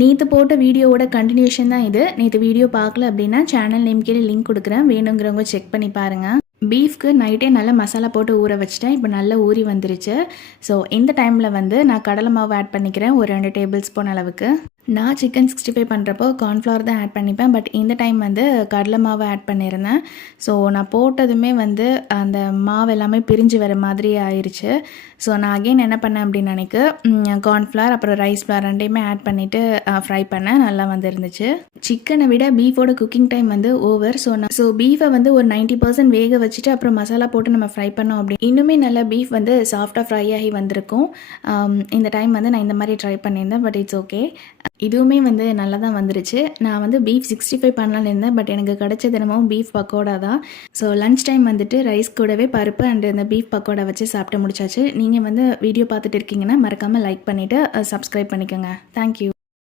நேற்று போட்ட வீடியோவோட கண்டினியூஷன் தான் இது. நேற்று வீடியோ பார்க்கல அப்படின்னா சேனல் நேம் கீழே லிங்க் கொடுக்குறேன், வேணுங்கிறவங்க செக் பண்ணி பாருங்கள். பீஃப்க்கு நைட்டே நல்லா மசாலா போட்டு ஊற வச்சிட்டேன். இப்போ நல்லா ஊறி வந்துருச்சு. ஸோ இந்த டைமில் வந்து நான் கடலை மாவு ஆட் பண்ணிக்கிறேன், ஒரு 2 டேபிள் ஸ்பூன் அளவுக்கு. நான் சிக்கன் 65 பண்ணுறப்போ கார்ன்ஃப்ளவர் தான் ஆட் பண்ணிப்பேன். பட் இந்த டைம் வந்து கடலை மாவு ஆட் பண்ணியிருந்தேன். ஸோ நான் போட்டதுமே வந்து அந்த மாவு எல்லாமே பிரிஞ்சு வர மாதிரி ஆயிடுச்சு. ஸோ நான் அகெயின் என்ன பண்ணேன் அப்படின்னு கார்ன்ஃப்ளவர் அப்புறம் ரைஸ் ஃப்ளவர் ரெண்டையுமே ஆட் பண்ணிவிட்டு ஃப்ரை பண்ணேன். நல்லா வந்துருந்துச்சு. சிக்கனை விட பீஃபோட குக்கிங் டைம் வந்து ஓவர். ஸோ பீஃபை வந்து ஒரு 90% வேக வச்சுட்டு அப்புறம் மசாலா போட்டு நம்ம ஃப்ரை பண்ணோம் அப்படி இன்னுமே நல்லா பீஃப் வந்து சாஃப்டாக ஃப்ரை ஆகி வந்திருக்கும். இந்த டைம் வந்து நான் இந்த மாதிரி ட்ரை பண்ணியிருந்தேன். பட் இட்ஸ் ஓகே, இதுவுமே வந்து நல்லா தான் வந்துருச்சு. நான் வந்து பீஃப் 65 பண்ணலான்னு இருந்தேன். பட் எனக்கு கிடைச்ச தினமும் பீஃப் பக்கோடா தான். ஸோ லன்ச் டைம் வந்துட்டு ரைஸ் கூடவே பருப்பு அண்ட் இந்த பீஃப் பக்கோடா வச்சு சாப்பிட்டு முடிச்சாச்சு. நீங்கள் வந்து வீடியோ பார்த்துட்டு இருக்கீங்கன்னா மறக்காமல் லைக் பண்ணிவிட்டு சப்ஸ்கிரைப் பண்ணிக்கோங்க. தேங்க்யூ.